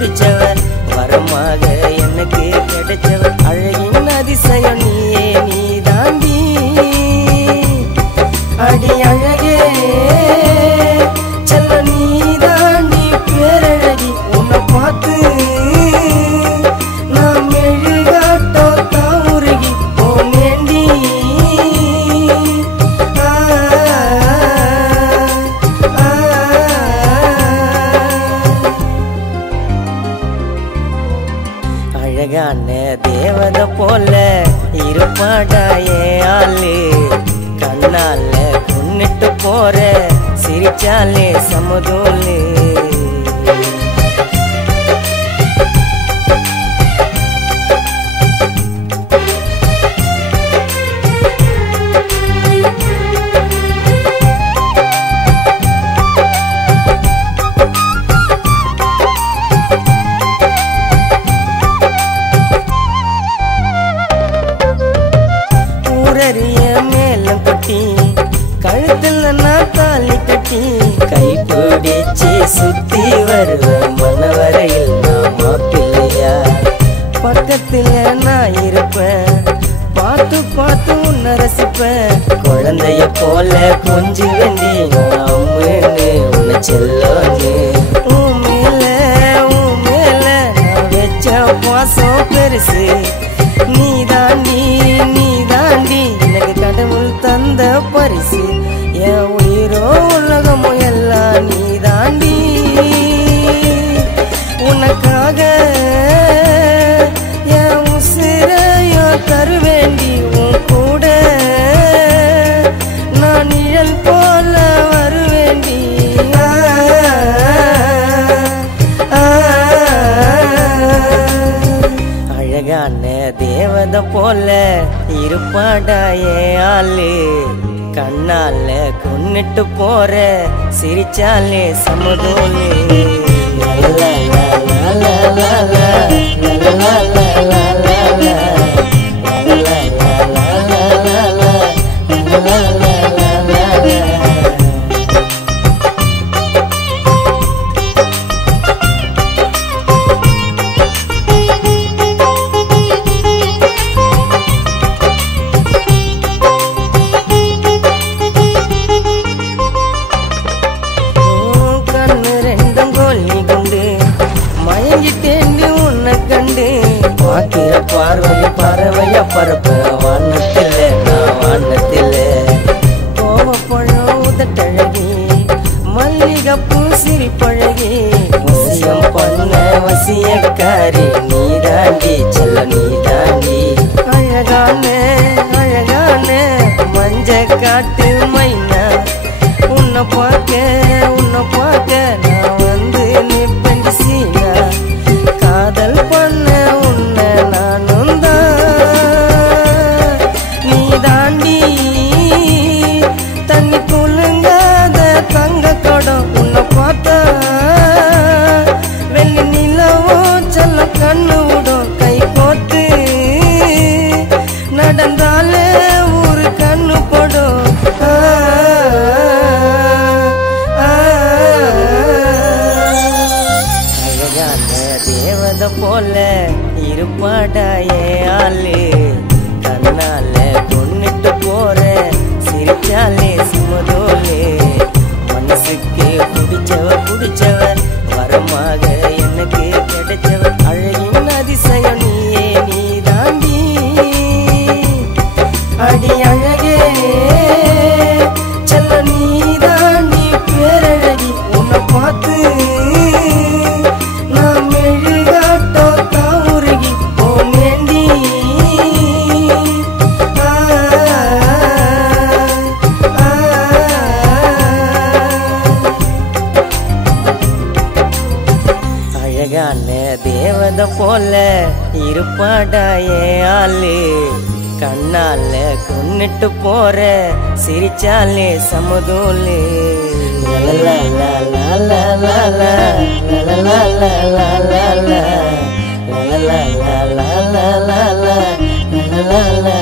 பிடிச்சவர் வரமாக எனக்கு கிடைச்சவர் அழகின் அதிசயம் நீயே நீ தாண்டி அடி அழகே செல்ல நீ தாண்டி பேரழகி உன்னை பார்த்து நான் மெழுகாட்டோ தாமுருகி போனேண்டி அழகான தேவதை போல இருப்பாடா ஏன் ஆளு கண்ணால கொன்னிட்டு போற சிரிச்சாலே சமதூலு மேலம் கட்டி கழுத்துல நான் தாலி கட்டி கை பிடிச்சு சுத்தி வருவேன் மனவரையில் நான் மாப்பிள்ளையா பக்கத்துல நான் இருப்பேன் பார்த்து பார்த்து உன்னை ரசிப்பேன் குழந்தைய போல கொஞ்சி வேண்டி நான் உன்னை செல்லோன்னு உன் மேல நான் வச்ச பாசம் பெருசு நீ தாண்டி எனக்கு கடவுள் தந்த பரிசு என் உயிரோ உலகமோ எல்லாம் நீ தாண்டி உனக்காக என் உசிரையோ தருவேண்டி உன் கூட நான் நிழல் போல வருவேண்டி அழகான தேவதை போல இருப்பாடா ஏன் ஆளு கண்ணால கொன்னிட்டு போற சிரிச்சாலே சமதூலு பறவைய பரப்ப வானத்தில நான் வானத்தில கோவப்பழம் உதட்டழகி மல்லிகப்பூ சிரிப்பழகி வசியம் பண்ண வசியக்காரி நீ தாண்டி செல்ல நீ தாண்டி அழகான மஞ்ச காட்டு மைனா உன்னை பார்க்க நான் வந்து நிப்பண்டி சீனா காதல் பண்ண உன்னை நானும் நீ தாண்டி தண்ணி குலுங்காத தங்க கொடம் உன்னை பார்த்தா வெள்ளி நிலவோ செல்ல கண்ணு விடும் கை கோத்து நடந்தாலே ஒரு கண்ணு படும் தேவதை போல இருப்பாடா ஏன் ஆளு கண்ணால கொன்னிட்டு போற சிரிச்சாலே சுமதோலே மனசுக்கு பிடிச்சவர் வரமாக எனக்கு கிடைச்சவர் அழகின் அதிசயம் நீயே நீ தாண்டி அடி அழகே செல்ல நீ தாண்டி பேரழகி உன்னை பார்த்து தேவதை போல இருப்பாடா ஏன் ஆளு கண்ணால கொன்னிட்டு போற சிரிச்சாலே சமதூலு la la la la la la la la la la la